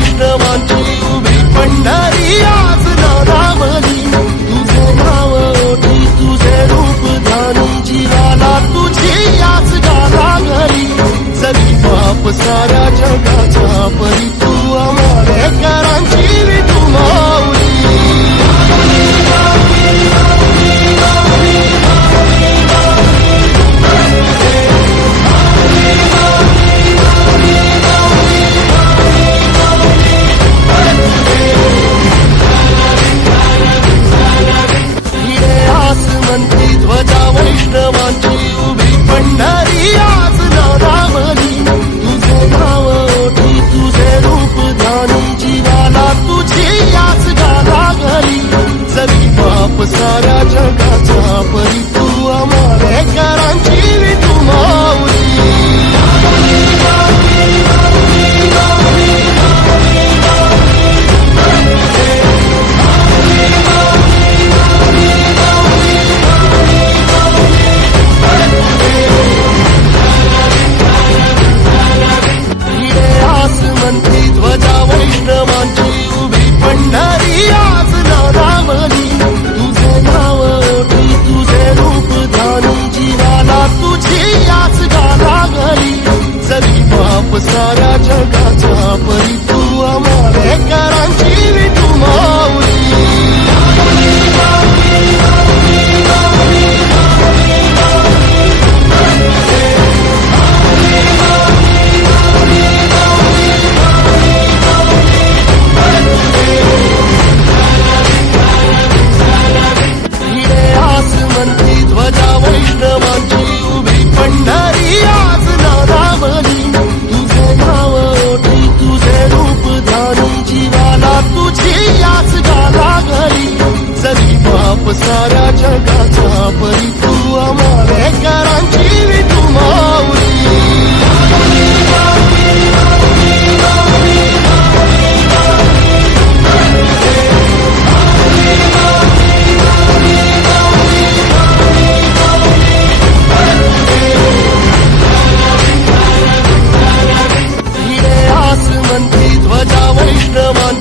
वैष्णवांची उभी पंढरी आज नादावली तुझे नाव ओठी तुझे रूप धानी जीवाला तुझी आज गाला घरी. जरी बाप साऱ्या जगाचा परी. तू आम्हाला करांची तुम्हाला बाप साऱ्या जगाचा परी तू आम्हाला करांची सारा जगाचा परी तू आम्हाला ध्वजा वैष्णवांची उभी पंढर ராஜா வைஷ்ணவான்